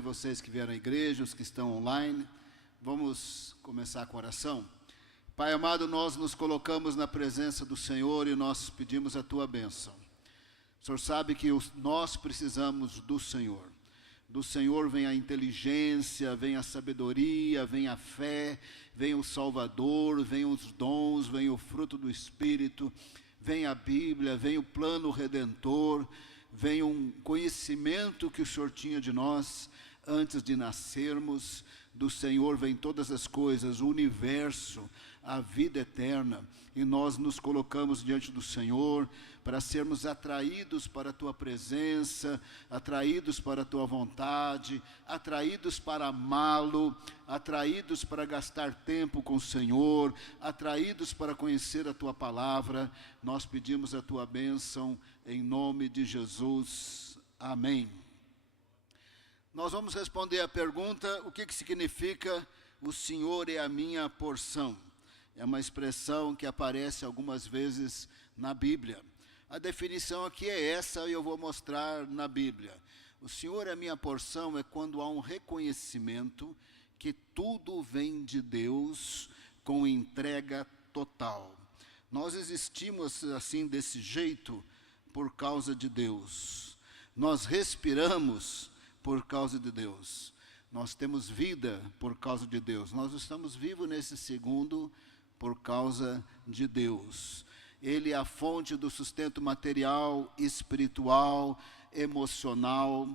abençoe vocês que vieram à igreja, os que estão online. Vamos começar com a oração. Pai amado, nós nos colocamos na presença do Senhor e nós pedimos a Tua bênção. O Senhor sabe que nós precisamos do Senhor. Do Senhor vem a inteligência, vem a sabedoria, vem a fé, vem o Salvador, vem os dons, vem o fruto do Espírito, vem a Bíblia, vem o plano redentor, vem um conhecimento que o Senhor tinha de nós antes de nascermos. Do Senhor vem todas as coisas, o universo, a vida eterna, e nós nos colocamos diante do Senhor para sermos atraídos para a Tua presença, atraídos para a Tua vontade, atraídos para amá-lo, atraídos para gastar tempo com o Senhor, atraídos para conhecer a Tua palavra. Nós pedimos a Tua bênção em nome de Jesus. Amém. Nós vamos responder a pergunta: o que significa o Senhor é a minha porção? É uma expressão que aparece algumas vezes na Bíblia. A definição aqui é essa e eu vou mostrar na Bíblia. O Senhor é a minha porção é quando há um reconhecimento que tudo vem de Deus com entrega total. Nós existimos assim desse jeito por causa de Deus. Nós respiramos por causa de Deus. Nós temos vida por causa de Deus. Nós estamos vivos nesse segundo por causa de Deus. Ele é a fonte do sustento material, espiritual, emocional.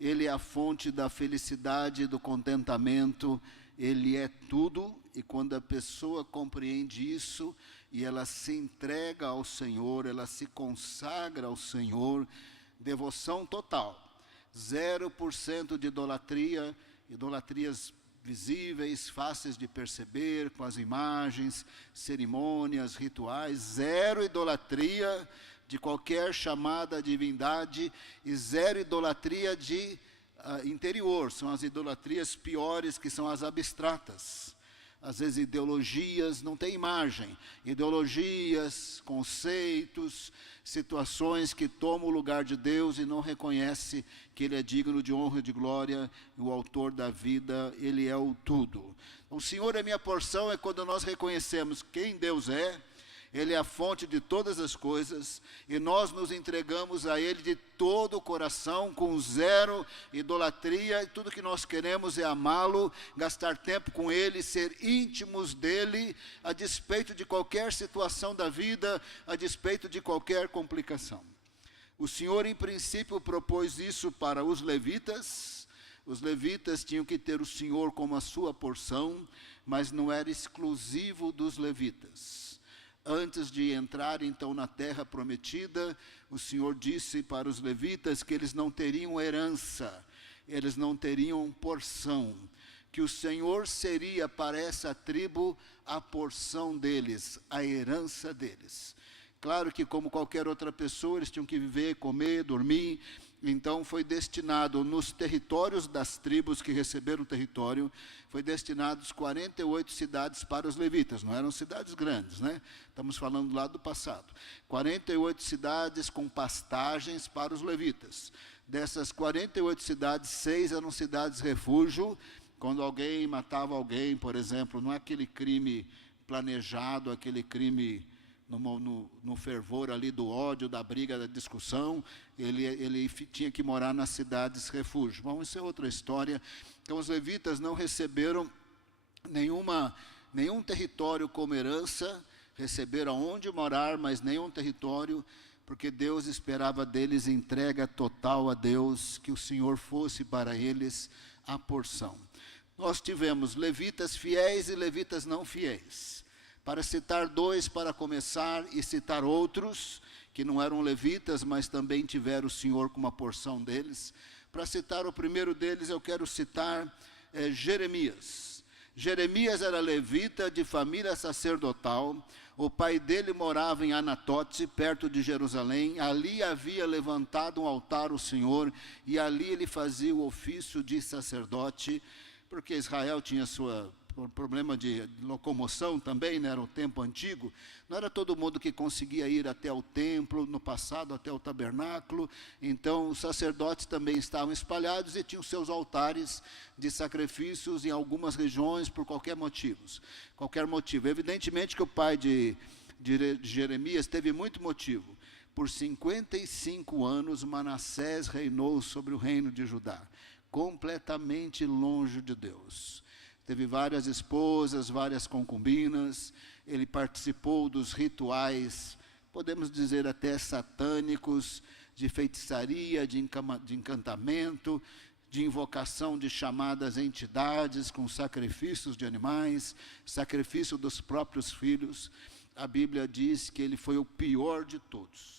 Ele é a fonte da felicidade e do contentamento. Ele é tudo, e quando a pessoa compreende isso e ela se entrega ao Senhor, ela se consagra ao Senhor, devoção total. 0% de idolatria, idolatrias visíveis, fáceis de perceber, com as imagens, cerimônias, rituais. Zero idolatria de qualquer chamada divindade e zero idolatria de interior. São as idolatrias piores, que são as abstratas. Às vezes ideologias não têm imagem, ideologias, conceitos, situações que tomam o lugar de Deus e não reconhece que Ele é digno de honra e de glória, o autor da vida, Ele é o tudo. O Senhor é minha porção é quando nós reconhecemos quem Deus é, Ele é a fonte de todas as coisas, e nós nos entregamos a Ele de todo o coração, com zero idolatria, e tudo que nós queremos é amá-lo, gastar tempo com Ele, ser íntimos dEle, a despeito de qualquer situação da vida, a despeito de qualquer complicação. O Senhor, em princípio, propôs isso para os levitas. Os levitas tinham que ter o Senhor como a sua porção, mas não era exclusivo dos levitas. Antes de entrar então na terra prometida, o Senhor disse para os levitas que eles não teriam herança, eles não teriam porção, que o Senhor seria para essa tribo a porção deles, a herança deles. Claro que, como qualquer outra pessoa, eles tinham que viver, comer, dormir. Então foi destinado nos territórios das tribos que receberam o território, foi destinados 48 cidades para os levitas. Não eram cidades grandes, né? Estamos falando lá do passado. 48 cidades com pastagens para os levitas. Dessas 48 cidades, 6 eram cidades refúgio. Quando alguém matava alguém, por exemplo, não é aquele crime planejado, aquele crime no fervor ali do ódio, da briga, da discussão, ele tinha que morar nas cidades refúgio. Bom, isso é outra história. Então os levitas não receberam nenhum território como herança, receberam onde morar, mas nenhum território, porque Deus esperava deles entrega total a Deus, que o Senhor fosse para eles a porção. Nós tivemos levitas fiéis e levitas não fiéis. Para citar dois para começar e citar outros que não eram levitas, mas também tiveram o Senhor como uma porção deles. Para citar o primeiro deles, eu quero citar Jeremias. Jeremias era levita de família sacerdotal. O pai dele morava em Anatote, perto de Jerusalém. Ali havia levantado um altar ao Senhor e ali ele fazia o ofício de sacerdote, porque Israel tinha sua problema de locomoção também, né, era o tempo antigo, não era todo mundo que conseguia ir até o templo, no passado até o tabernáculo, então os sacerdotes também estavam espalhados e tinham seus altares de sacrifícios em algumas regiões por qualquer motivo. Evidentemente que o pai de Jeremias teve muito motivo. Por 55 anos Manassés reinou sobre o reino de Judá, completamente longe de Deus. Teve várias esposas, várias concubinas, ele participou dos rituais, podemos dizer até satânicos, de feitiçaria, de encantamento, de invocação de chamadas entidades com sacrifícios de animais, sacrifício dos próprios filhos. A Bíblia diz que ele foi o pior de todos.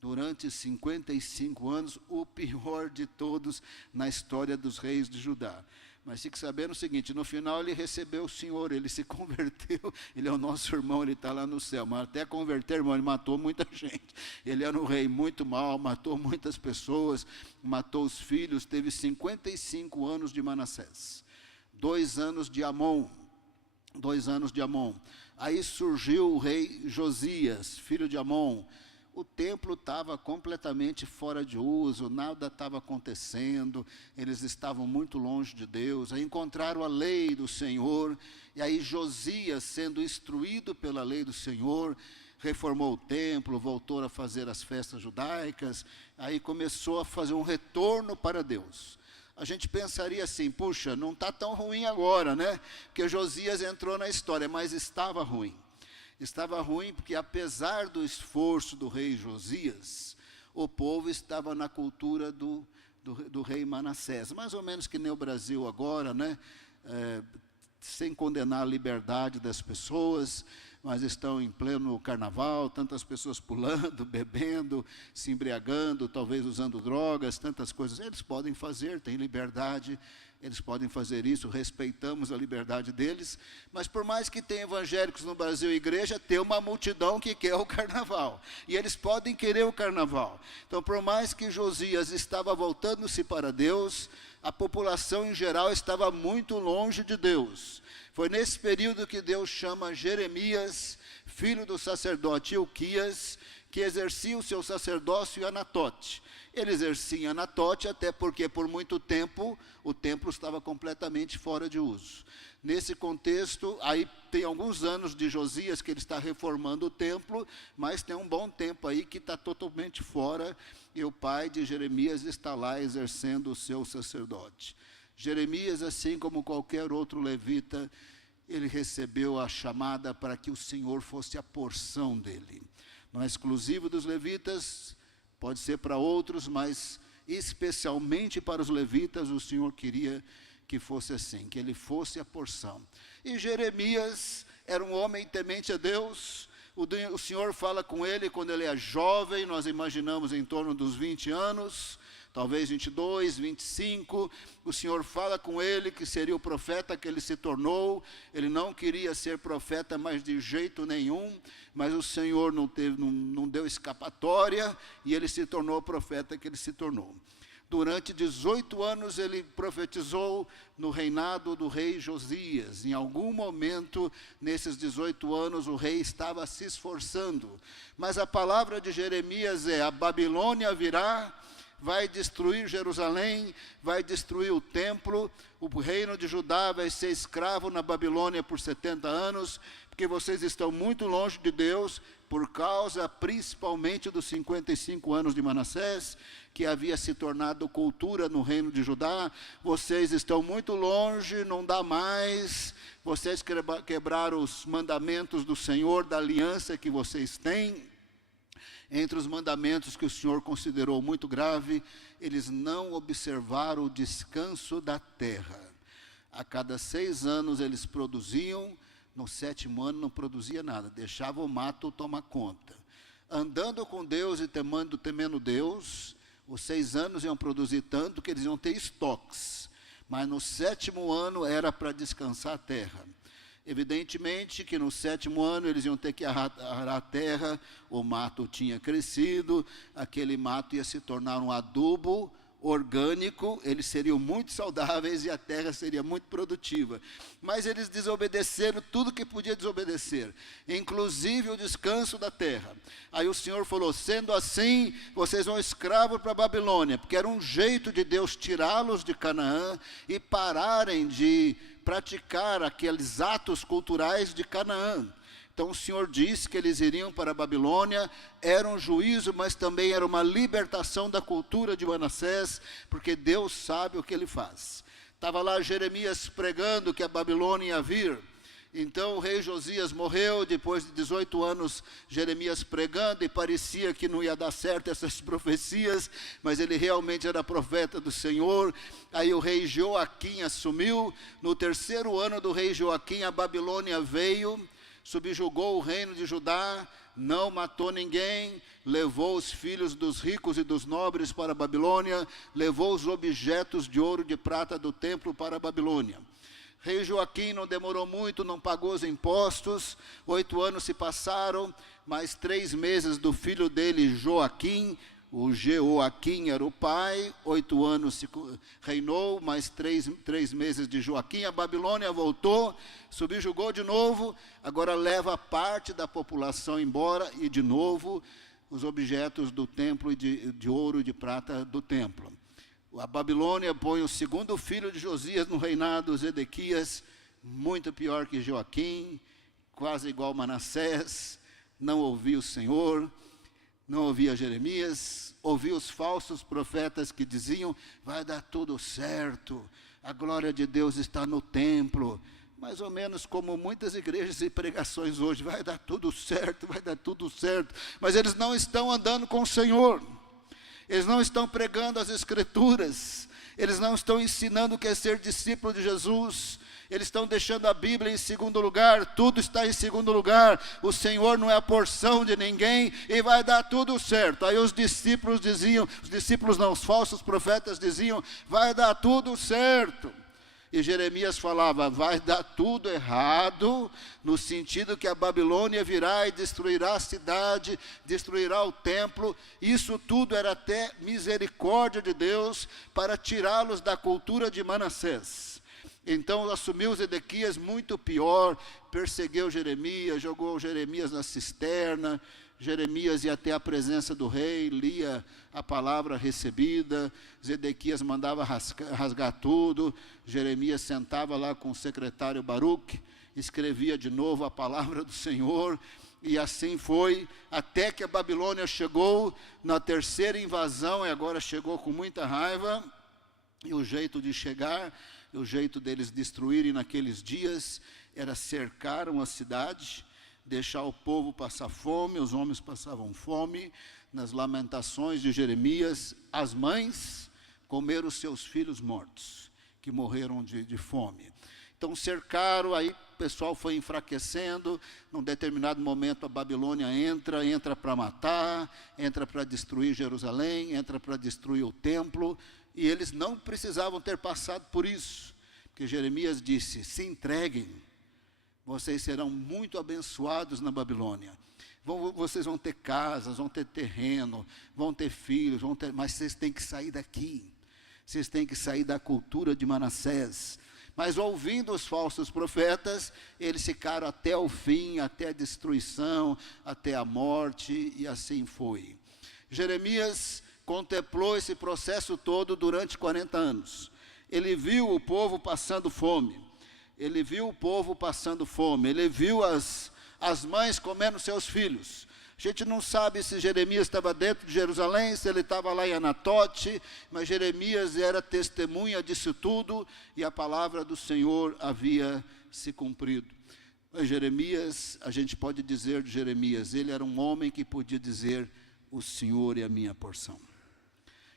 Durante 55 anos, o pior de todos na história dos reis de Judá. Mas fique sabendo o seguinte, no final ele recebeu o Senhor, ele se converteu, ele é o nosso irmão, ele está lá no céu. Mas até converter, irmão, ele matou muita gente. Ele era um rei muito mau, matou muitas pessoas, matou os filhos, teve 55 anos de Manassés. 2 anos de Amon. Aí surgiu o rei Josias, filho de Amon. O templo estava completamente fora de uso, nada estava acontecendo, eles estavam muito longe de Deus. Aí encontraram a lei do Senhor, e aí Josias, sendo instruído pela lei do Senhor, reformou o templo, voltou a fazer as festas judaicas, aí começou a fazer um retorno para Deus. A gente pensaria assim, puxa, não está tão ruim agora, né? Porque Josias entrou na história, mas estava ruim. Estava ruim porque, apesar do esforço do rei Josias, o povo estava na cultura do rei Manassés. Mais ou menos que nem o Brasil agora, né? Sem condenar a liberdade das pessoas, mas estão em pleno carnaval, tantas pessoas pulando, bebendo, se embriagando, talvez usando drogas, tantas coisas. Eles podem fazer, têm liberdade, eles podem fazer isso, respeitamos a liberdade deles, mas por mais que tenha evangélicos no Brasil e igreja, tem uma multidão que quer o carnaval, e eles podem querer o carnaval. Então, por mais que Josias estava voltando-se para Deus, a população em geral estava muito longe de Deus. Foi nesse período que Deus chama Jeremias, filho do sacerdote Hilquias, que exercia o seu sacerdócio em Anatote. Ele exercia em Anatote até porque por muito tempo o templo estava completamente fora de uso. Nesse contexto, aí tem alguns anos de Josias que ele está reformando o templo, mas tem um bom tempo aí que está totalmente fora, e o pai de Jeremias está lá exercendo o seu sacerdote. Jeremias, assim como qualquer outro levita, ele recebeu a chamada para que o Senhor fosse a porção dele. Não é exclusivo dos levitas, pode ser para outros, mas especialmente para os levitas, o Senhor queria que fosse assim, que ele fosse a porção. E Jeremias era um homem temente a Deus. O Senhor fala com ele quando ele é jovem, nós imaginamos em torno dos 20 anos, talvez 22, 25, o Senhor fala com ele que seria o profeta que ele se tornou. Ele não queria ser profeta mais de jeito nenhum, mas o Senhor não deu escapatória, e ele se tornou o profeta que ele se tornou. Durante 18 anos ele profetizou no reinado do rei Josias. Em algum momento, nesses 18 anos, o rei estava se esforçando. Mas a palavra de Jeremias é: a Babilônia virá, vai destruir Jerusalém, vai destruir o templo, o reino de Judá vai ser escravo na Babilônia por 70 anos, porque vocês estão muito longe de Deus, por causa principalmente dos 55 anos de Manassés, que havia se tornado cultura no reino de Judá. Vocês estão muito longe, não dá mais, vocês quebraram os mandamentos do Senhor, da aliança que vocês têm. Entre os mandamentos que o Senhor considerou muito grave, eles não observaram o descanso da terra. A cada 6 anos eles produziam, no 7º ano não produzia nada, deixava o mato tomar conta. Andando com Deus e temendo Deus, os 6 anos iam produzir tanto que eles iam ter estoques, mas no 7º ano era para descansar a terra. Evidentemente que no 7º ano eles iam ter que arar a terra, o mato tinha crescido, aquele mato ia se tornar um adubo, orgânico, eles seriam muito saudáveis e a terra seria muito produtiva. Mas eles desobedeceram tudo que podia desobedecer, inclusive o descanso da terra. Aí o Senhor falou: sendo assim, vocês vão escravos para a Babilônia, porque era um jeito de Deus tirá-los de Canaã e pararem de praticar aqueles atos culturais de Canaã. Então o Senhor disse que eles iriam para a Babilônia, era um juízo, mas também era uma libertação da cultura de Manassés, porque Deus sabe o que ele faz. Estava lá Jeremias pregando que a Babilônia ia vir. Então o rei Josias morreu, depois de 18 anos Jeremias pregando, e parecia que não ia dar certo essas profecias, mas ele realmente era profeta do Senhor. Aí o rei Joaquim assumiu. No 3º ano do rei Joaquim, a Babilônia veio, subjugou o reino de Judá, não matou ninguém, levou os filhos dos ricos e dos nobres para a Babilônia, levou os objetos de ouro e de prata do templo para a Babilônia. Rei Joaquim não demorou muito, não pagou os impostos. 8 anos se passaram, mais 3 meses do filho dele, Joaquim. O Jeoaquim era o pai, 8 anos reinou, mais 3 meses de Joaquim. A Babilônia voltou, subjugou de novo, agora leva parte da população embora, e de novo os objetos do templo de ouro e de prata do templo. A Babilônia põe o 2º filho de Josias no reinado, Zedequias, muito pior que Joaquim, quase igual Manassés, não ouvia o Senhor, não ouvia Jeremias, ouvia os falsos profetas que diziam: vai dar tudo certo, a glória de Deus está no templo. Mais ou menos como muitas igrejas e pregações hoje: vai dar tudo certo, vai dar tudo certo. Mas eles não estão andando com o Senhor, eles não estão pregando as Escrituras, eles não estão ensinando o que é ser discípulo de Jesus. Eles estão deixando a Bíblia em 2º lugar, tudo está em 2º lugar, o Senhor não é a porção de ninguém, e vai dar tudo certo. Aí os discípulos diziam, os falsos profetas diziam: vai dar tudo certo. E Jeremias falava: vai dar tudo errado, no sentido que a Babilônia virá e destruirá a cidade, destruirá o templo. Isso tudo era até misericórdia de Deus para tirá-los da cultura de Manassés. Então assumiu Zedequias muito pior, perseguiu Jeremias, jogou Jeremias na cisterna. Jeremias ia até a presença do rei, lia a palavra recebida. Zedequias mandava rasgar tudo. Jeremias sentava lá com o secretário Baruque, escrevia de novo a palavra do Senhor. E assim foi, até que a Babilônia chegou na 3ª invasão, e agora chegou com muita raiva. E o jeito de chegar, o jeito deles destruírem naqueles dias, era cercar uma cidade, deixar o povo passar fome. Os homens passavam fome. Nas lamentações de Jeremias, as mães comeram os seus filhos mortos, que morreram de fome. Então cercaram, aí o pessoal foi enfraquecendo. Num determinado momento a Babilônia entra para matar, entra para destruir Jerusalém, entra para destruir o templo. E eles não precisavam ter passado por isso, porque Jeremias disse: se entreguem, vocês serão muito abençoados na Babilônia. Vocês vão ter casas, vão ter terreno, vão ter filhos, mas vocês têm que sair daqui. Vocês têm que sair da cultura de Manassés. Mas ouvindo os falsos profetas, eles ficaram até o fim, até a destruição, até a morte, e assim foi. Jeremias contemplou esse processo todo durante 40 anos. Ele viu o povo passando fome. Ele viu o povo passando fome. Ele viu as mães comendo seus filhos. A gente não sabe se Jeremias estava dentro de Jerusalém, se ele estava lá em Anatote, mas Jeremias era testemunha disso tudo, e a palavra do Senhor havia se cumprido. Mas Jeremias, a gente pode dizer de Jeremias, ele era um homem que podia dizer: o Senhor é a minha porção.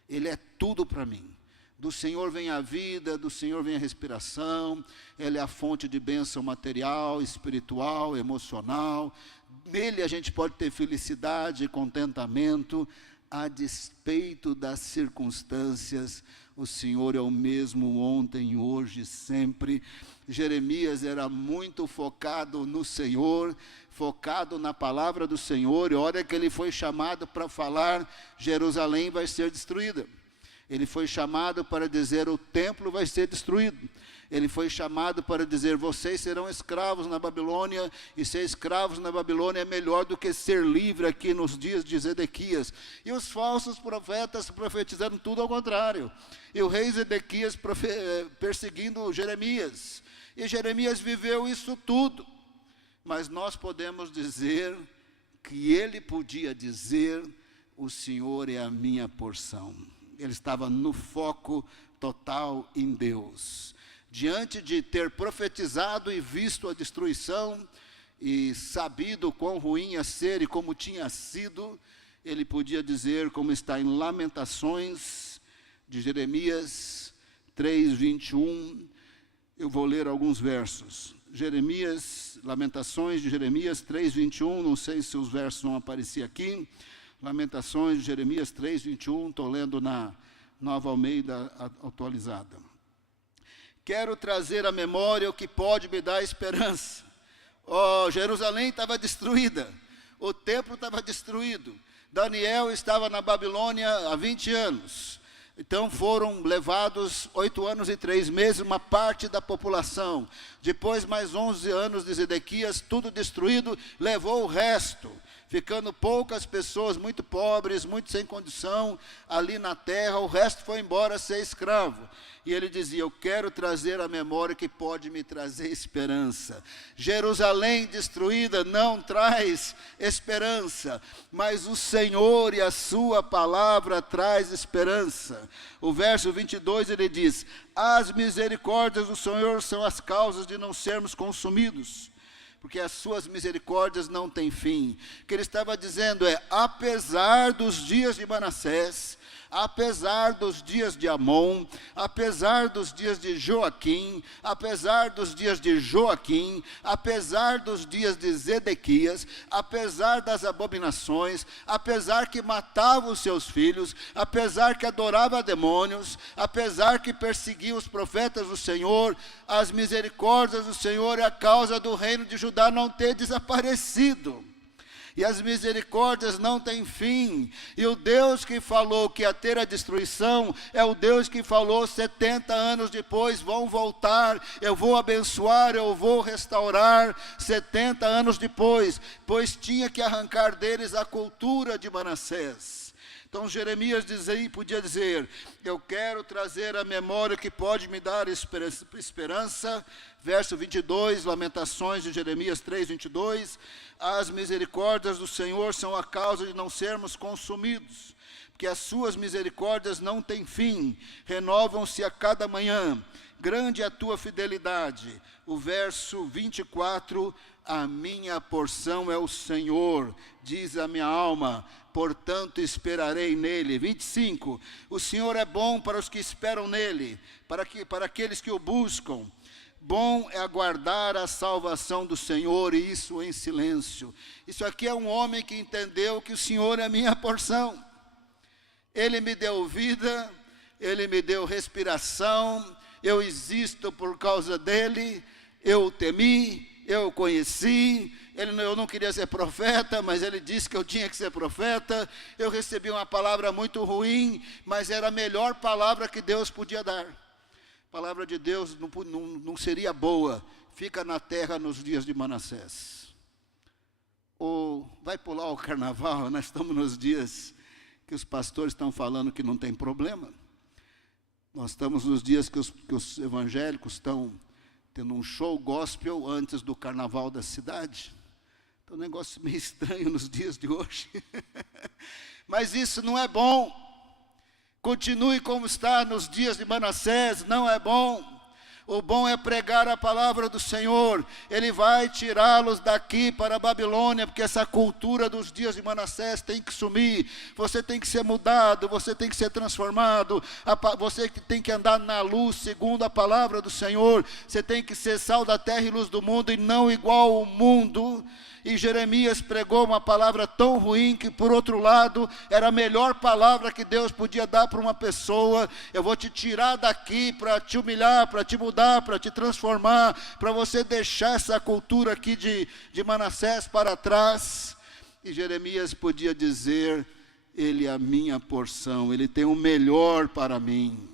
Ele é tudo para mim. Do Senhor vem a vida, do Senhor vem a respiração. Ele é a fonte de bênção material, espiritual, emocional. Nele a gente pode ter felicidade e contentamento, a despeito das circunstâncias. O Senhor é o mesmo ontem, hoje, sempre. Jeremias era muito focado no Senhor, focado na palavra do Senhor. E olha que ele foi chamado para falar: Jerusalém vai ser destruída. Ele foi chamado para dizer: o templo vai ser destruído. Ele foi chamado para dizer: vocês serão escravos na Babilônia, e ser escravos na Babilônia é melhor do que ser livre aqui nos dias de Zedequias. E os falsos profetas profetizaram tudo ao contrário. E o rei Zedequias perseguindo Jeremias. E Jeremias viveu isso tudo. Mas nós podemos dizer que ele podia dizer: o Senhor é a minha porção. Ele estava no foco total em Deus. Diante de ter profetizado e visto a destruição, e sabido quão ruim ia ser e como tinha sido, ele podia dizer, como está em Lamentações de Jeremias 3:21, eu vou ler alguns versos. Lamentações de Jeremias 3:21, não sei se os versos vão aparecer aqui. Lamentações de Jeremias 3:21, estou lendo na Nova Almeida atualizada. Quero trazer à memória o que pode me dar esperança. Jerusalém estava destruída, o templo estava destruído, Daniel estava na Babilônia há 20 anos. Então foram levados 8 anos e 3 meses, uma parte da população. Depois mais 11 anos de Zedequias, tudo destruído, levou o resto, ficando poucas pessoas, muito pobres, muito sem condição, ali na terra. O resto foi embora ser escravo. E ele dizia: eu quero trazer a memória que pode me trazer esperança. Jerusalém destruída não traz esperança, mas o Senhor e a sua palavra traz esperança. O verso 22 ele diz: as misericórdias do Senhor são as causas de não sermos consumidos, porque as suas misericórdias não têm fim. O que ele estava dizendo é: apesar dos dias de Manassés, apesar dos dias de Amon, apesar dos dias de Joaquim, apesar dos dias de Joaquim, apesar dos dias de Zedequias, apesar das abominações, apesar que matava os seus filhos, apesar que adorava demônios, apesar que perseguia os profetas do Senhor, as misericórdias do Senhor é a causa do reino de Judá não ter desaparecido. E as misericórdias não têm fim. E o Deus que falou que ia ter a destruição é o Deus que falou 70 anos depois: vão voltar, eu vou abençoar, eu vou restaurar. 70 anos depois, pois tinha que arrancar deles a cultura de Manassés. Então Jeremias podia dizer: eu quero trazer a memória que pode me dar esperança. Verso 22, Lamentações de Jeremias 3:22, as misericórdias do Senhor são a causa de não sermos consumidos, porque as suas misericórdias não têm fim, renovam-se a cada manhã, grande é a tua fidelidade. O verso 24, a minha porção é o Senhor, diz a minha alma, portanto esperarei nele. 25, o Senhor é bom para os que esperam nele, para aqueles que o buscam. Bom é aguardar a salvação do Senhor, e isso em silêncio. Isso aqui é um homem que entendeu que o Senhor é a minha porção. Ele me deu vida, Ele me deu respiração, eu existo por causa dEle, eu o temi, eu o conheci. Eu não queria ser profeta, mas ele disse que eu tinha que ser profeta. Eu recebi uma palavra muito ruim, mas era a melhor palavra que Deus podia dar. A palavra de Deus não seria boa: fica na terra nos dias de Manassés. Ou vai pular o carnaval, nós estamos nos dias que os pastores estão falando que não tem problema. Nós estamos nos dias que os evangélicos estão tendo um show gospel antes do carnaval da cidade. Então, um negócio meio estranho nos dias de hoje. Mas isso não é bom. Continue como está nos dias de Manassés, não é bom. O bom é pregar a palavra do Senhor. Ele vai tirá-los daqui para a Babilônia, porque essa cultura dos dias de Manassés tem que sumir. Você tem que ser mudado, você tem que ser transformado. Você tem que andar na luz segundo a palavra do Senhor. Você tem que ser sal da terra e luz do mundo, e não igual ao mundo. E Jeremias pregou uma palavra tão ruim que, por outro lado, era a melhor palavra que Deus podia dar para uma pessoa. Eu vou te tirar daqui para te humilhar, para te mudar, para te transformar, para você deixar essa cultura aqui de Manassés para trás. E Jeremias podia dizer: Ele é a minha porção, Ele tem o melhor para mim.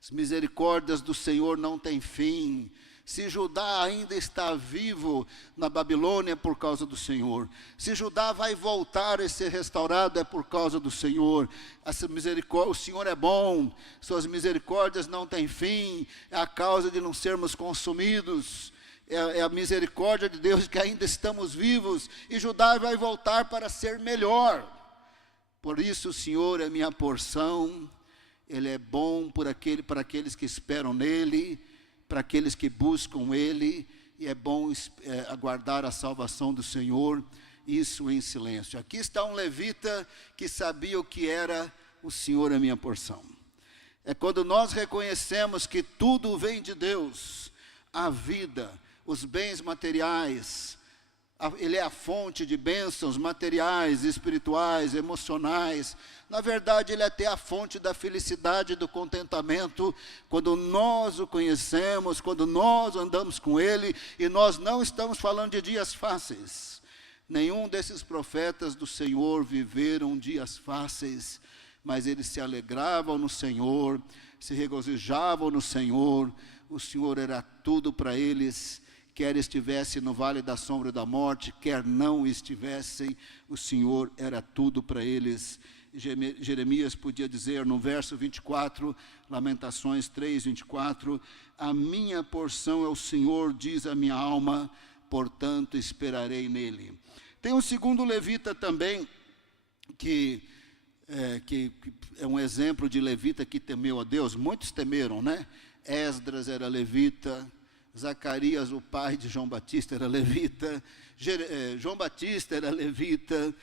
As misericórdias do Senhor não têm fim. Se Judá ainda está vivo na Babilônia, é por causa do Senhor. Se Judá vai voltar a ser restaurado, é por causa do Senhor. Essa misericórdia, o Senhor é bom, suas misericórdias não têm fim, é a causa de não sermos consumidos. É a misericórdia de Deus que ainda estamos vivos, e Judá vai voltar para ser melhor. Por isso o Senhor é minha porção, Ele é bom para aqueles que esperam nele, para aqueles que buscam Ele, e é bom aguardar a salvação do Senhor, isso em silêncio. Aqui está um levita que sabia o que era o Senhor é minha porção. É quando nós reconhecemos que tudo vem de Deus, a vida, os bens materiais, Ele é a fonte de bênçãos materiais, espirituais, emocionais. Na verdade, Ele é até a fonte da felicidade e do contentamento, quando nós o conhecemos, quando nós andamos com Ele, e nós não estamos falando de dias fáceis. Nenhum desses profetas do Senhor viveram dias fáceis, mas eles se alegravam no Senhor, se regozijavam no Senhor. O Senhor era tudo para eles. Quer estivessem no vale da sombra da morte, quer não estivessem, o Senhor era tudo para eles. Jeremias podia dizer no verso 24, Lamentações 3, 24, a minha porção é o Senhor, diz a minha alma, portanto esperarei nele. Tem um segundo levita também, que é um exemplo de levita que temeu a Deus. Muitos temeram, né? Esdras era levita, Zacarias, o pai de João Batista, era levita, João Batista era levita,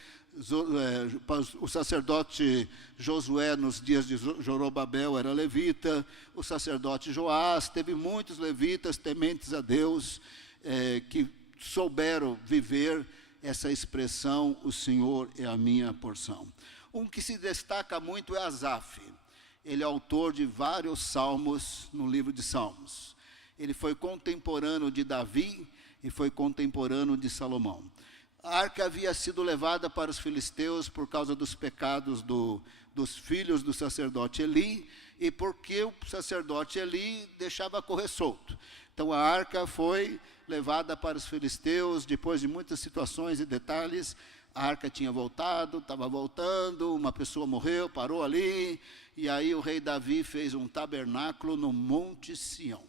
o sacerdote Josué, nos dias de Zorobabel, era levita, o sacerdote Joás, teve muitos levitas tementes a Deus, que souberam viver essa expressão, o Senhor é a minha porção. Um que se destaca muito é Asaf. Ele é autor de vários salmos no livro de Salmos. Ele foi contemporâneo de Davi e foi contemporâneo de Salomão. A arca havia sido levada para os filisteus por causa dos pecados dos filhos do sacerdote Eli, e porque o sacerdote Eli deixava correr solto. Então a arca foi levada para os filisteus, depois de muitas situações e detalhes. A arca tinha voltado, estava voltando, uma pessoa morreu, parou ali, e aí o rei Davi fez um tabernáculo no Monte Sião.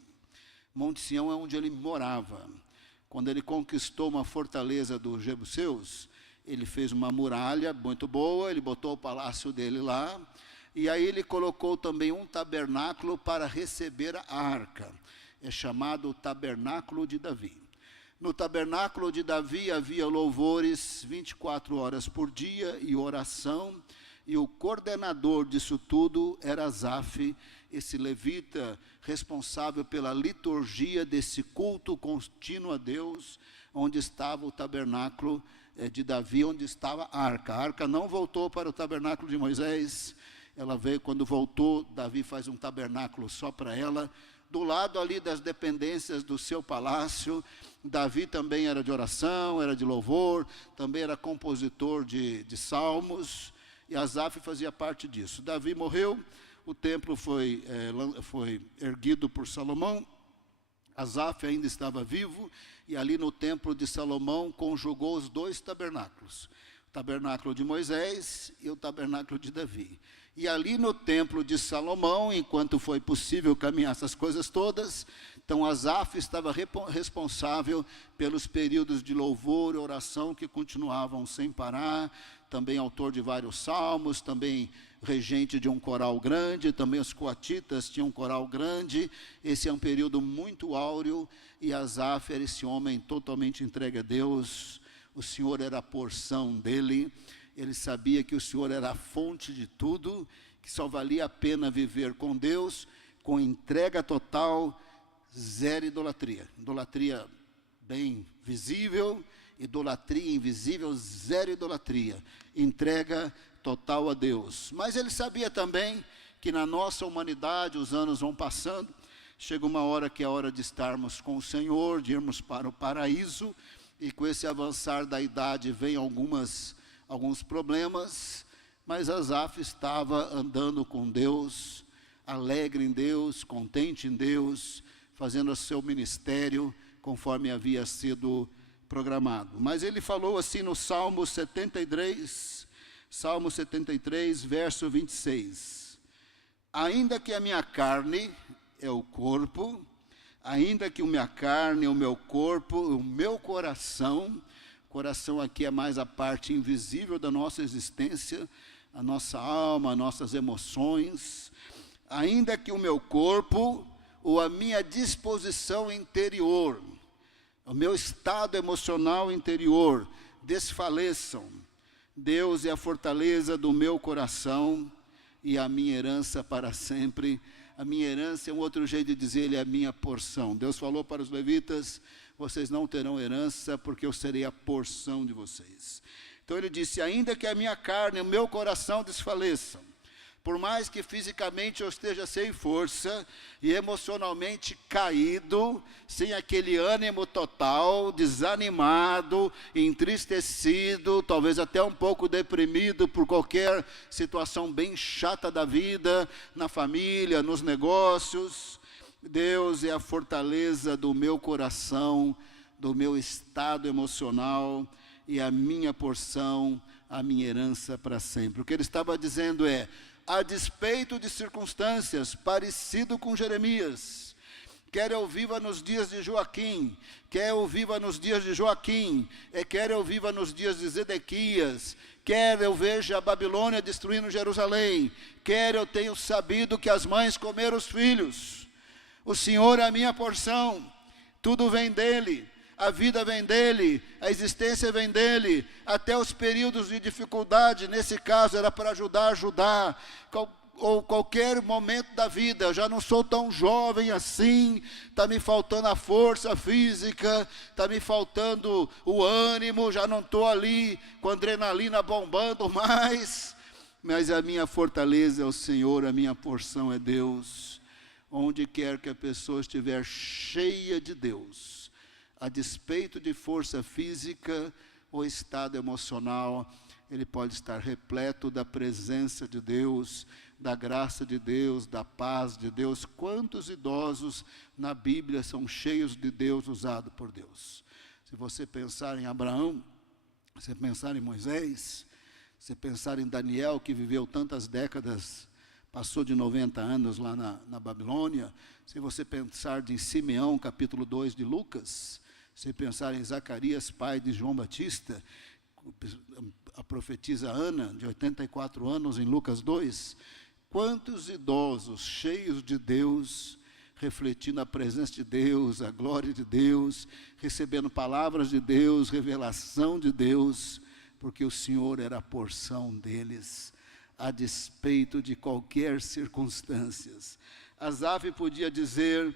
Monte Sião é onde ele morava. Quando ele conquistou uma fortaleza dos jebuseus, ele fez uma muralha muito boa, ele botou o palácio dele lá, e aí ele colocou também um tabernáculo para receber a arca. É chamado o Tabernáculo de Davi. No tabernáculo de Davi havia louvores 24 horas por dia e oração, e o coordenador disso tudo era Asaf, esse levita responsável pela liturgia desse culto contínuo a Deus, onde estava o tabernáculo de Davi, onde estava a arca. A arca não voltou para o tabernáculo de Moisés, ela veio, quando voltou, Davi faz um tabernáculo só para ela, do lado ali das dependências do seu palácio. Davi também era de oração, era de louvor, também era compositor de salmos, e Asaf fazia parte disso. Davi morreu, o templo foi erguido por Salomão, Asaf ainda estava vivo, e ali no templo de Salomão conjugou os dois tabernáculos, o tabernáculo de Moisés e o tabernáculo de Davi. E ali no templo de Salomão, enquanto foi possível caminhar essas coisas todas, então Asaf estava responsável pelos períodos de louvor e oração que continuavam sem parar, também autor de vários salmos, também regente de um coral grande, também os coatitas tinham um coral grande. Esse é um período muito áureo, e Asaf era esse homem totalmente entregue a Deus. O Senhor era a porção dele, ele sabia que o Senhor era a fonte de tudo, que só valia a pena viver com Deus, com entrega total, zero idolatria. Idolatria bem visível, idolatria invisível, zero idolatria. Entrega total a Deus. Mas ele sabia também que na nossa humanidade os anos vão passando, chega uma hora que é hora de estarmos com o Senhor, de irmos para o paraíso, e com esse avançar da idade vem alguns problemas, mas Asaf estava andando com Deus, alegre em Deus, contente em Deus, fazendo o seu ministério conforme havia sido programado. Mas ele falou assim no Salmo 73, verso 26. Ainda que a minha carne é o corpo, ainda que a minha carne é o meu corpo, o meu coração aqui é mais a parte invisível da nossa existência, a nossa alma, as nossas emoções, ainda que o meu corpo ou a minha disposição interior, o meu estado emocional interior desfaleçam, Deus é a fortaleza do meu coração e a minha herança para sempre. A minha herança é um outro jeito de dizer, ele é a minha porção. Deus falou para os levitas, vocês não terão herança, porque eu serei a porção de vocês. Então ele disse, ainda que a minha carne e o meu coração desfaleçam, por mais que fisicamente eu esteja sem força e emocionalmente caído, sem aquele ânimo total, desanimado, entristecido, talvez até um pouco deprimido por qualquer situação bem chata da vida, na família, nos negócios, Deus é a fortaleza do meu coração, do meu estado emocional e a minha porção, a minha herança para sempre. O que ele estava dizendo é, a despeito de circunstâncias, parecido com Jeremias, quer eu viva nos dias de Joaquim, quer eu viva nos dias de Joaquim, quer eu viva nos dias de Zedequias, quer eu veja a Babilônia destruindo Jerusalém, quer eu tenha sabido que as mães comeram os filhos, o Senhor é a minha porção, tudo vem dele. A vida vem dele, a existência vem dele, até os períodos de dificuldade, nesse caso era para ajudar, ou qualquer momento da vida, eu já não sou tão jovem assim, está me faltando a força física, está me faltando o ânimo, já não estou ali com a adrenalina bombando mais, mas a minha fortaleza é o Senhor, a minha porção é Deus. Onde quer que a pessoa estiver cheia de Deus, a despeito de força física ou estado emocional, ele pode estar repleto da presença de Deus, da graça de Deus, da paz de Deus. Quantos idosos na Bíblia são cheios de Deus, usados por Deus? Se você pensar em Abraão, se pensar em Moisés, se pensar em Daniel, que viveu tantas décadas, passou de 90 anos lá na Babilônia, se você pensar em Simeão, capítulo 2 de Lucas, se pensar em Zacarias, pai de João Batista, a profetisa Ana, de 84 anos, em Lucas 2, quantos idosos cheios de Deus, refletindo a presença de Deus, a glória de Deus, recebendo palavras de Deus, revelação de Deus, porque o Senhor era a porção deles, a despeito de qualquer circunstância. Asaf podia dizer,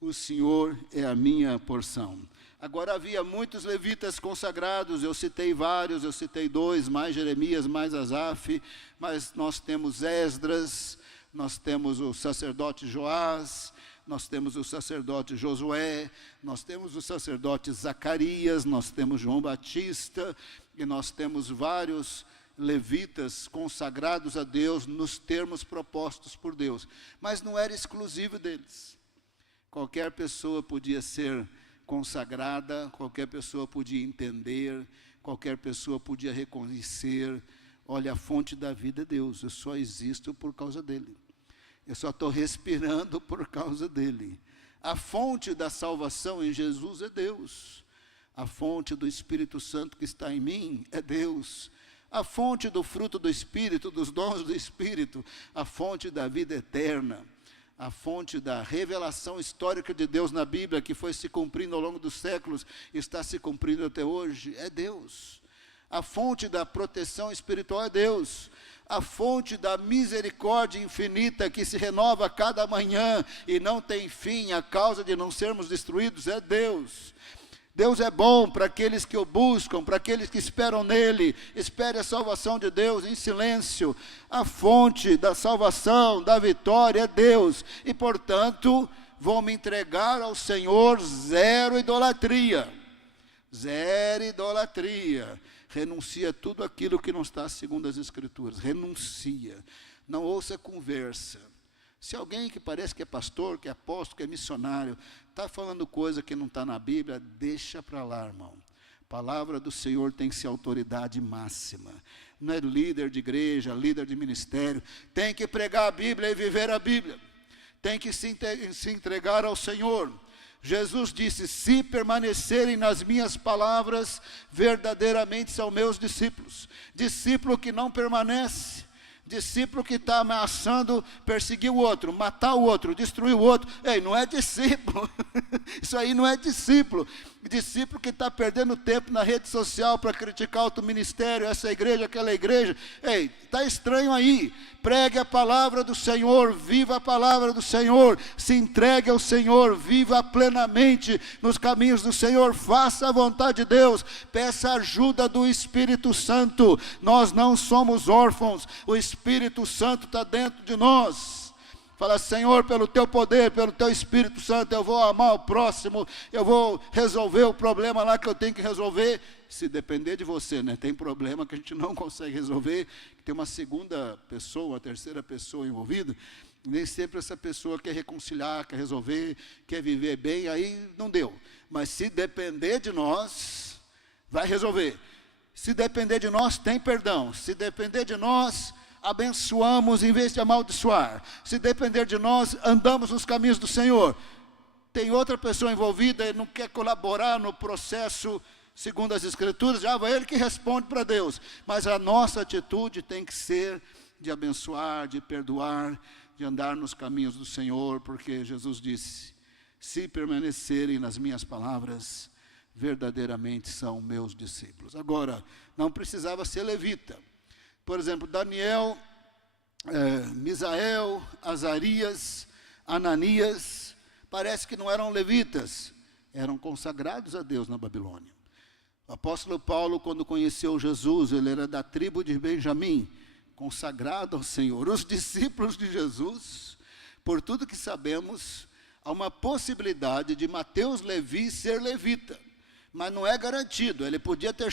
o Senhor é a minha porção. Agora havia muitos levitas consagrados, eu citei vários, eu citei 2, mais Jeremias, mais Asaf, mas nós temos Esdras, nós temos o sacerdote Joás, nós temos o sacerdote Josué, nós temos o sacerdote Zacarias, nós temos João Batista, e nós temos vários levitas consagrados a Deus nos termos propostos por Deus, mas não era exclusivo deles. Qualquer pessoa podia ser consagrada, qualquer pessoa podia entender, qualquer pessoa podia reconhecer, olha, a fonte da vida é Deus, eu só existo por causa dele, eu só estou respirando por causa dele. A fonte da salvação em Jesus é Deus, a fonte do Espírito Santo que está em mim é Deus, a fonte do fruto do Espírito, dos dons do Espírito, a fonte da vida eterna, a fonte da revelação histórica de Deus na Bíblia, que foi se cumprindo ao longo dos séculos, está se cumprindo até hoje, é Deus. A fonte da proteção espiritual é Deus. A fonte da misericórdia infinita que se renova a cada manhã e não tem fim, a causa de não sermos destruídos, é Deus. Deus é bom para aqueles que o buscam, para aqueles que esperam nele. Espere a salvação de Deus em silêncio. A fonte da salvação, da vitória é Deus. E, portanto, vou me entregar ao Senhor, zero idolatria. Zero idolatria. renuncia a tudo aquilo que não está segundo as Escrituras. Renuncia. Não ouça conversa. Se alguém que parece que é pastor, que é apóstolo, que é missionário, está falando coisa que não está na Bíblia, deixa para lá, irmão. A palavra do Senhor tem que ser autoridade máxima. Não é líder de igreja, líder de ministério. Tem que pregar a Bíblia e viver a Bíblia. Tem que se entregar ao Senhor. Jesus disse: se permanecerem nas minhas palavras, verdadeiramente são meus discípulos. Discípulo que não permanece, discípulo que está ameaçando perseguir o outro, matar o outro, destruir o outro, ei, não é discípulo. Isso aí não é discípulo. Discípulo que está perdendo tempo na rede social para criticar outro ministério, essa igreja, aquela igreja, ei, está estranho aí. Pregue a palavra do Senhor, viva a palavra do Senhor, se entregue ao Senhor, viva plenamente nos caminhos do Senhor, faça a vontade de Deus, peça ajuda do Espírito Santo. Nós não somos órfãos, o Espírito Santo está dentro de nós. Fala: Senhor, pelo teu poder, pelo teu Espírito Santo, eu vou amar o próximo, eu vou resolver o problema lá que eu tenho que resolver. Se depender de você, né? Tem problema que a gente não consegue resolver, que tem uma segunda pessoa, uma terceira pessoa envolvida, nem sempre essa pessoa quer reconciliar, quer resolver, quer viver bem, aí não deu. Mas se depender de nós, vai resolver. Se depender de nós, tem perdão. Se depender de nós, abençoamos em vez de amaldiçoar. Se depender de nós, andamos nos caminhos do Senhor. Tem outra pessoa envolvida e não quer colaborar no processo segundo as Escrituras, já vai ele que responde para Deus. Mas a nossa atitude tem que ser de abençoar, de perdoar, de andar nos caminhos do Senhor, porque Jesus disse: se permanecerem nas minhas palavras, verdadeiramente são meus discípulos. Agora, não precisava ser levita. Por exemplo, Daniel, Misael, Azarias, Ananias, parece que não eram levitas, eram consagrados a Deus na Babilônia. O apóstolo Paulo, quando conheceu Jesus, ele era da tribo de Benjamim, consagrado ao Senhor. Os discípulos de Jesus, por tudo que sabemos, há uma possibilidade de Mateus Levi ser levita, mas não é garantido. Ele podia ter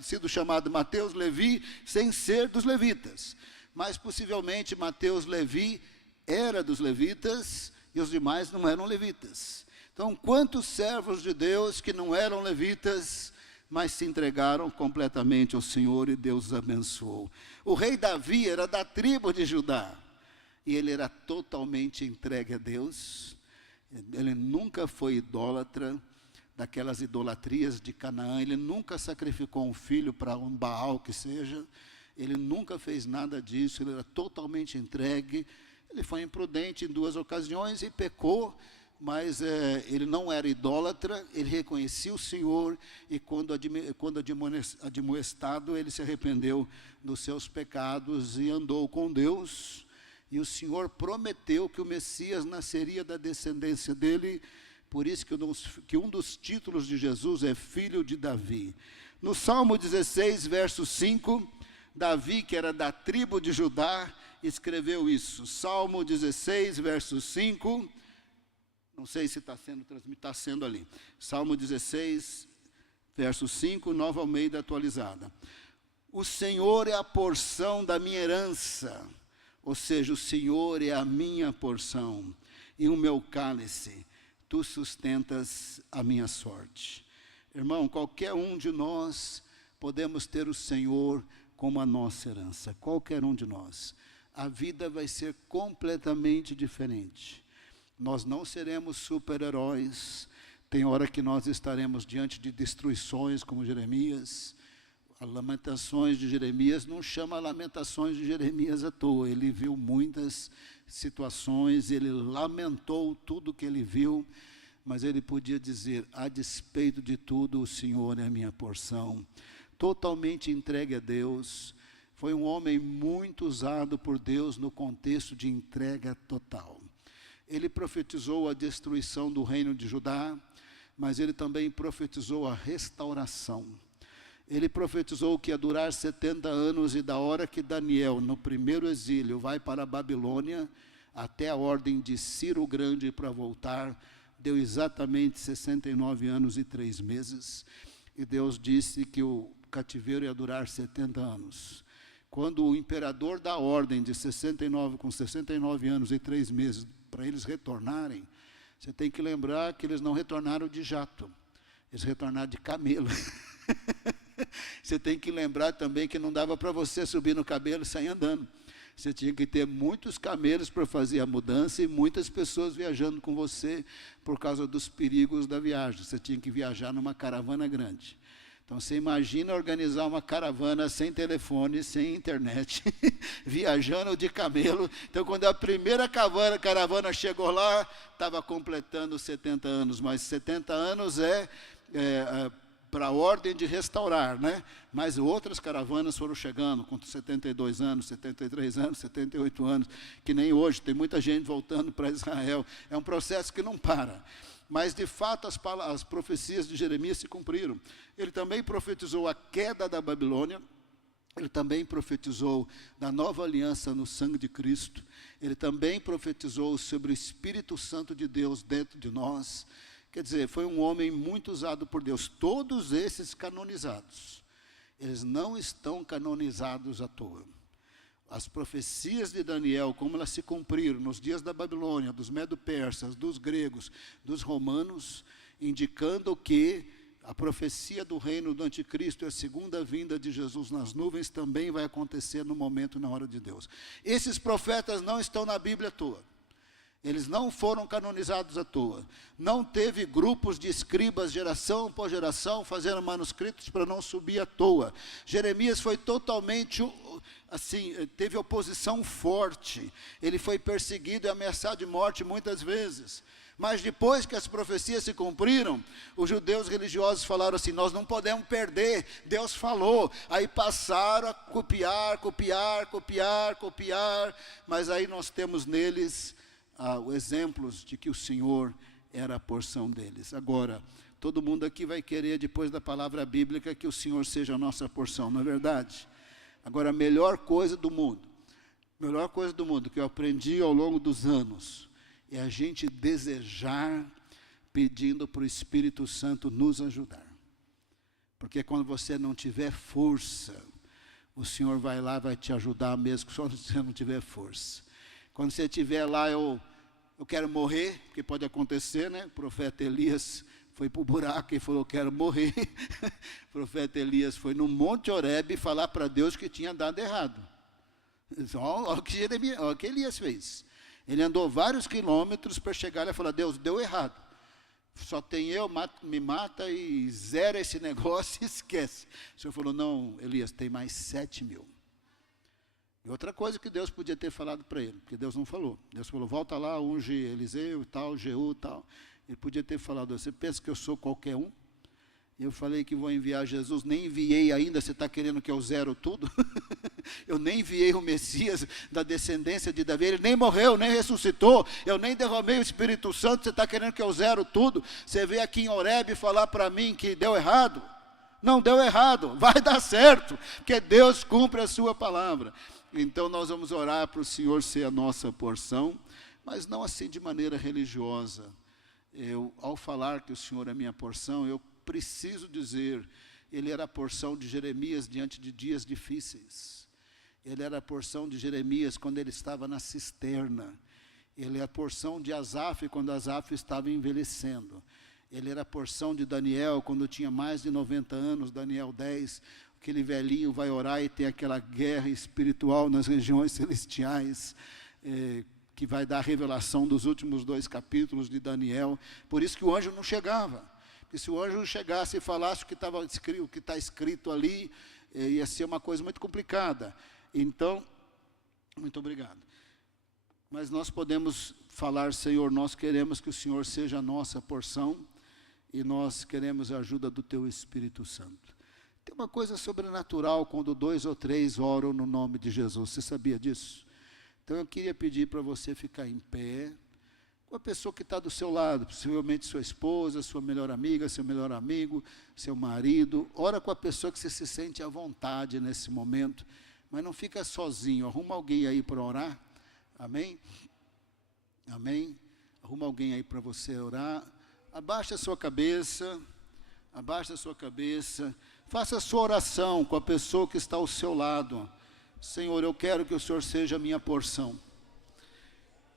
sido chamado Mateus Levi sem ser dos levitas, mas possivelmente Mateus Levi era dos levitas e os demais não eram levitas. Então, quantos servos de Deus que não eram levitas, mas se entregaram completamente ao Senhor e Deus os abençoou. O rei Davi era da tribo de Judá e ele era totalmente entregue a Deus. Ele nunca foi idólatra, daquelas idolatrias de Canaã. Ele nunca sacrificou um filho para um Baal que seja. Ele nunca fez nada disso. Ele era totalmente entregue. Ele foi imprudente em 2 ocasiões e pecou, mas ele não era idólatra. Ele reconhecia o Senhor e quando admoestado, ele se arrependeu dos seus pecados e andou com Deus. E o Senhor prometeu que o Messias nasceria da descendência dele. Por isso que um dos títulos de Jesus é Filho de Davi. No Salmo 16, verso 5, Davi, que era da tribo de Judá, escreveu isso. Salmo 16, verso 5, não sei se está sendo transmitido, está sendo ali. Salmo 16, verso 5, Nova Almeida atualizada. O Senhor é a porção da minha herança, ou seja, o Senhor é a minha porção e o meu cálice. Tu sustentas a minha sorte. Irmão, qualquer um de nós podemos ter o Senhor como a nossa herança. Qualquer um de nós. A vida vai ser completamente diferente. Nós não seremos super-heróis. Tem hora que nós estaremos diante de destruições, como Jeremias. As lamentações de Jeremias não chama lamentações de Jeremias à toa. Ele viu muitas situações, ele lamentou tudo que ele viu, mas ele podia dizer: a despeito de tudo, o Senhor é a minha porção. Totalmente entregue a Deus. Foi um homem muito usado por Deus no contexto de entrega total. Ele profetizou a destruição do reino de Judá, mas ele também profetizou a restauração. Ele profetizou que ia durar 70 anos, e da hora que Daniel, no primeiro exílio, vai para a Babilônia, até a ordem de Ciro o Grande para voltar, deu exatamente 69 anos e 3 meses. E Deus disse que o cativeiro ia durar 70 anos. Quando o imperador dá ordem de 69, com 69 anos e 3 meses, para eles retornarem, você tem que lembrar que eles não retornaram de jato, eles retornaram de camelo. Você tem que lembrar também que não dava para você subir no camelo e sair andando. Você tinha que ter muitos camelos para fazer a mudança e muitas pessoas viajando com você por causa dos perigos da viagem. Você tinha que viajar numa caravana grande. Então, você imagina organizar uma caravana sem telefone, sem internet, viajando de camelo. Então, quando a primeira caravana chegou lá, estava completando 70 anos. Mas 70 anos para a ordem de restaurar, né? Mas outras caravanas foram chegando com 72 anos, 73 anos, 78 anos, que nem hoje, tem muita gente voltando para Israel. É um processo que não para. Mas, de fato, as profecias de Jeremias se cumpriram. Ele também profetizou a queda da Babilônia, ele também profetizou da nova aliança no sangue de Cristo, ele também profetizou sobre o Espírito Santo de Deus dentro de nós. Quer dizer, foi um homem muito usado por Deus. Todos esses canonizados, eles não estão canonizados à toa. As profecias de Daniel, como elas se cumpriram nos dias da Babilônia, dos medo-persas, dos gregos, dos romanos, indicando que a profecia do reino do anticristo e a segunda vinda de Jesus nas nuvens também vai acontecer no momento e na hora de Deus. Esses profetas não estão na Bíblia à toa. Eles não foram canonizados à toa. Não teve grupos de escribas, geração por geração, fazendo manuscritos para não subir à toa. Jeremias foi totalmente, assim, teve oposição forte. Ele foi perseguido e ameaçado de morte muitas vezes. Mas depois que as profecias se cumpriram, os judeus religiosos falaram assim, nós não podemos perder, Deus falou. Aí passaram a copiar, mas aí nós temos neles exemplos de que o Senhor era a porção deles. Agora, todo mundo aqui vai querer, depois da palavra bíblica, que o Senhor seja a nossa porção, não é verdade? Agora, a melhor coisa do mundo que eu aprendi ao longo dos anos, é a gente desejar, pedindo para o Espírito Santo nos ajudar. Porque quando você não tiver força, o Senhor vai lá, vai te ajudar mesmo, só se você não tiver força. Quando você estiver lá, eu quero morrer, porque pode acontecer, né? O profeta Elias foi para o buraco e falou, quero morrer. O profeta Elias foi no Monte Horebe falar para Deus que tinha dado errado. Olha o que Elias fez. Ele andou vários quilômetros para chegar lá e falar, Deus, deu errado. Só tem eu, me mata e zera esse negócio e esquece. O Senhor falou, não, Elias, tem mais 7.000. E outra coisa que Deus podia ter falado para ele, porque Deus não falou. Deus falou, volta lá, unge Eliseu e tal, Jeú e tal. Ele podia ter falado, você pensa que eu sou qualquer um? Eu falei que vou enviar Jesus, nem enviei ainda, você está querendo que eu zero tudo? Eu nem enviei o Messias da descendência de Davi, ele nem morreu, nem ressuscitou, eu nem derramei o Espírito Santo, você está querendo que eu zero tudo? Você veio aqui em Horebe falar para mim que deu errado? Não deu errado, vai dar certo, porque Deus cumpre a sua palavra. Então nós vamos orar para o Senhor ser a nossa porção, mas não assim de maneira religiosa. Ao falar que o Senhor é minha porção, eu preciso dizer, ele era a porção de Jeremias diante de dias difíceis. Ele era a porção de Jeremias quando ele estava na cisterna. Ele é a porção de Asaf quando Asaf estava envelhecendo. Ele era a porção de Daniel quando tinha mais de 90 anos, Daniel 10. Aquele velhinho vai orar e tem aquela guerra espiritual nas regiões celestiais, que vai dar a revelação dos últimos 2 capítulos de Daniel. Por isso que o anjo não chegava. Porque se o anjo chegasse e falasse o que está escrito ali, ia ser uma coisa muito complicada. Então, muito obrigado. Mas nós podemos falar, Senhor, nós queremos que o Senhor seja a nossa porção e nós queremos a ajuda do Teu Espírito Santo. Tem uma coisa sobrenatural quando 2 ou 3 oram no nome de Jesus. Você sabia disso? Então eu queria pedir para você ficar em pé, com a pessoa que está do seu lado, possivelmente sua esposa, sua melhor amiga, seu melhor amigo, seu marido. Ora com a pessoa que você se sente à vontade nesse momento, mas não fica sozinho. Arruma alguém aí para orar. Amém? Amém? Arruma alguém aí para você orar. Abaixa a sua cabeça. Abaixa a sua cabeça. Faça a sua oração com a pessoa que está ao seu lado. Senhor, eu quero que o Senhor seja a minha porção.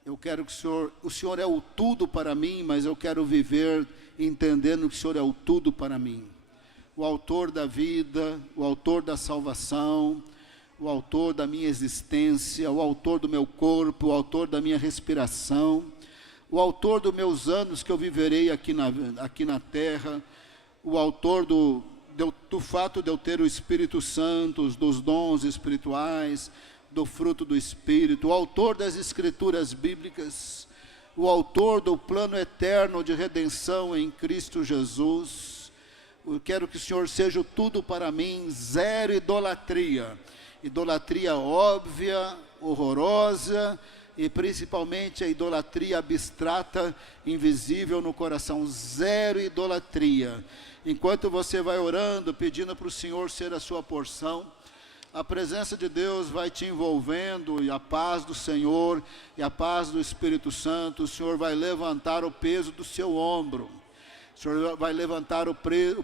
Eu quero que o Senhor é o tudo para mim, mas eu quero viver entendendo que o Senhor é o tudo para mim. O autor da vida, o autor da salvação, o autor da minha existência, o autor do meu corpo, o autor da minha respiração, o autor dos meus anos que eu viverei aqui na terra, o autor do fato de eu ter o Espírito Santo, dos dons espirituais, do fruto do Espírito, o autor das Escrituras bíblicas, o autor do plano eterno de redenção em Cristo Jesus. Eu quero que o Senhor seja tudo para mim, zero idolatria. Idolatria óbvia, horrorosa, e principalmente a idolatria abstrata, invisível no coração. Zero idolatria. Enquanto você vai orando, pedindo para o Senhor ser a sua porção, a presença de Deus vai te envolvendo, e a paz do Senhor, e a paz do Espírito Santo, o Senhor vai levantar o peso do seu ombro. O Senhor vai levantar o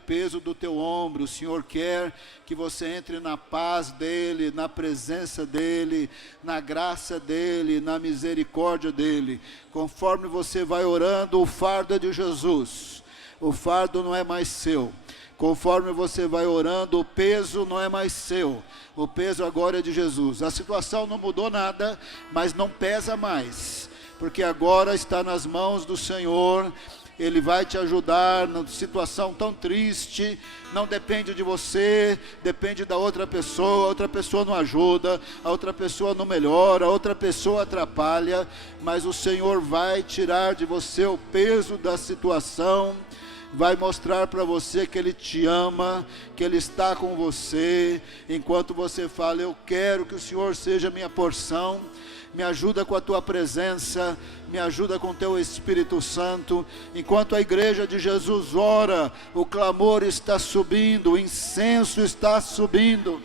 peso do teu ombro. O Senhor quer que você entre na paz dEle, na presença dEle, na graça dEle, na misericórdia dEle. Conforme você vai orando, o fardo é de Jesus. O fardo não é mais seu. Conforme você vai orando, o peso não é mais seu. O peso agora é de Jesus. A situação não mudou nada, mas não pesa mais. Porque agora está nas mãos do Senhor. Ele vai te ajudar na situação tão triste. Não depende de você, depende da outra pessoa. A outra pessoa não ajuda, a outra pessoa não melhora, a outra pessoa atrapalha. Mas o Senhor vai tirar de você o peso da situação. Vai mostrar para você que Ele te ama, que Ele está com você. Enquanto você fala, eu quero que o Senhor seja a minha porção. Me ajuda com a tua presença, me ajuda com o teu Espírito Santo. Enquanto a igreja de Jesus ora, o clamor está subindo, o incenso está subindo.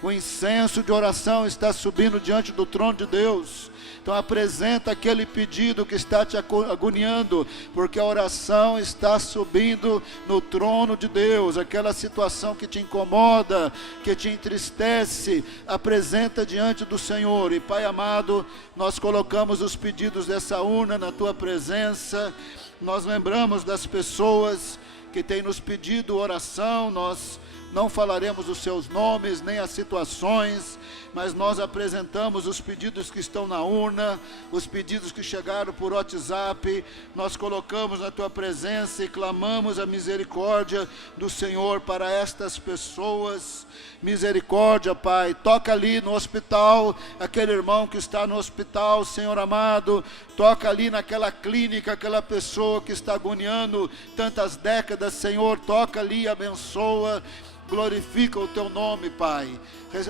O incenso de oração está subindo diante do trono de Deus. Então apresenta aquele pedido que está te agoniando, porque a oração está subindo no trono de Deus. Aquela situação que te incomoda, que te entristece, apresenta diante do Senhor. E Pai amado, nós colocamos os pedidos dessa urna na tua presença. Nós lembramos das pessoas que têm nos pedido oração. Nós não falaremos os seus nomes, nem as situações, mas nós apresentamos os pedidos que estão na urna, os pedidos que chegaram por WhatsApp. Nós colocamos na tua presença e clamamos a misericórdia do Senhor para estas pessoas. Misericórdia, Pai, toca ali no hospital, aquele irmão que está no hospital, Senhor amado, toca ali naquela clínica, aquela pessoa que está agoniando tantas décadas, Senhor, toca ali, abençoa. Glorifica o teu nome, Pai.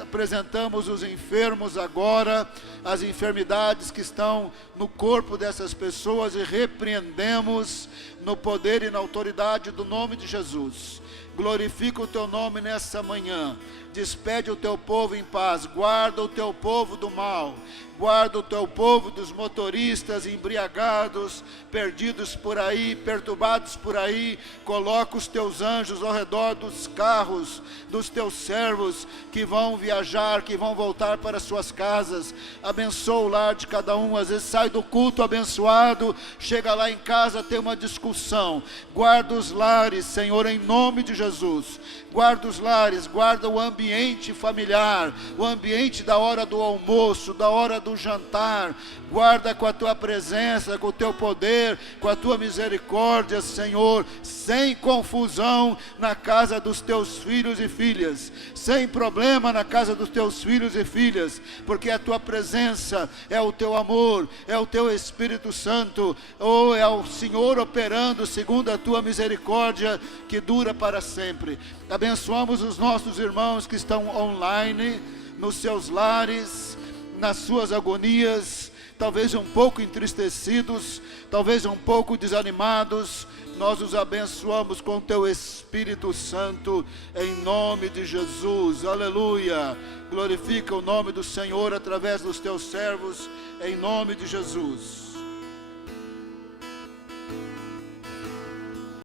Apresentamos os enfermos agora, as enfermidades que estão no corpo dessas pessoas, e repreendemos no poder e na autoridade do nome de Jesus. Glorifica o teu nome nessa manhã. Despede o teu povo em paz. Guarda o teu povo do mal. Guarda o teu povo dos motoristas embriagados, perdidos por aí, perturbados por aí. Coloca os teus anjos ao redor dos carros dos teus servos que vão viajar, que vão voltar para suas casas. Abençoa o lar de cada um. Às vezes sai do culto abençoado, chega lá em casa, tem uma discussão. Guarda os lares, Senhor, em nome de Jesus. Guarda os lares, guarda o ambiente familiar, o ambiente da hora do almoço, da hora do jantar. Guarda com a tua presença, com o teu poder, com a tua misericórdia, Senhor, sem confusão na casa dos teus filhos e filhas, sem problema na casa dos teus filhos e filhas, porque a tua presença é o teu amor, é o teu Espírito Santo, ou é o Senhor operando segundo a tua misericórdia que dura para sempre. Abençoamos os nossos irmãos que estão online, nos seus lares, nas suas agonias, talvez um pouco entristecidos, talvez um pouco desanimados. Nós os abençoamos com teu Espírito Santo, em nome de Jesus. Aleluia. Glorifica o nome do Senhor através dos teus servos, em nome de Jesus.